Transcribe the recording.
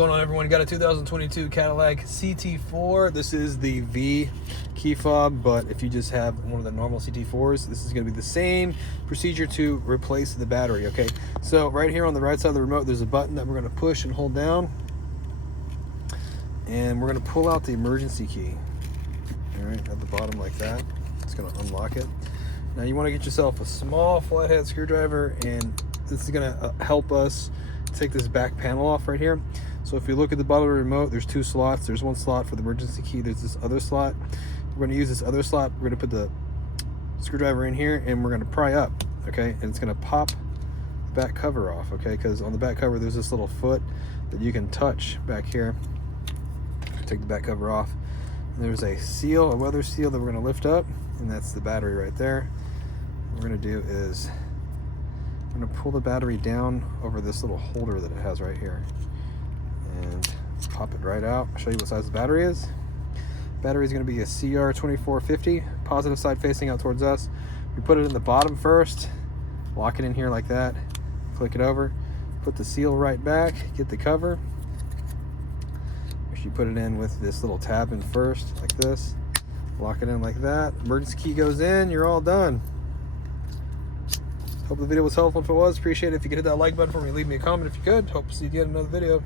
What's going on, everyone? Got a 2022 Cadillac Ct4. This is the V key fob, but if you just have one of the normal Ct4s, this is going to be the same procedure to replace the battery. Okay, so right here on the right side of the remote, there's a button that we're going to push and hold down, and we're going to pull out the emergency key. All right, at the bottom like that. It's going to unlock it. Now you want to get yourself a small flathead screwdriver, and this is going to help us take this back panel off right here. So if you look at the bottom of the remote, there's two slots. There's one slot for the emergency key. There's this other slot. We're going to use this other slot. We're going to put the screwdriver in here, and we're going to pry up, okay? And it's going to pop the back cover off, okay? Because on the back cover, there's this little foot that you can touch back here. Take the back cover off. And there's a seal, a weather seal that we're going to lift up, and that's the battery right there. What we're going to do is I'm going to pull the battery down over this little holder that it has right here and pop it right out. I'll show you what size the battery is. Battery is going to be a Cr2450, positive side facing out towards us. We put it in the bottom first, lock it in here like that, click it over, put the seal right back, get the cover. Make sure you put it in with this little tab in first, like this. Lock it in like that. Emergency key goes in, you're all done. Hope the video was helpful. If it was, appreciate it if you could hit that like button for me, leave me a comment if you could. Hope to see you again in another video.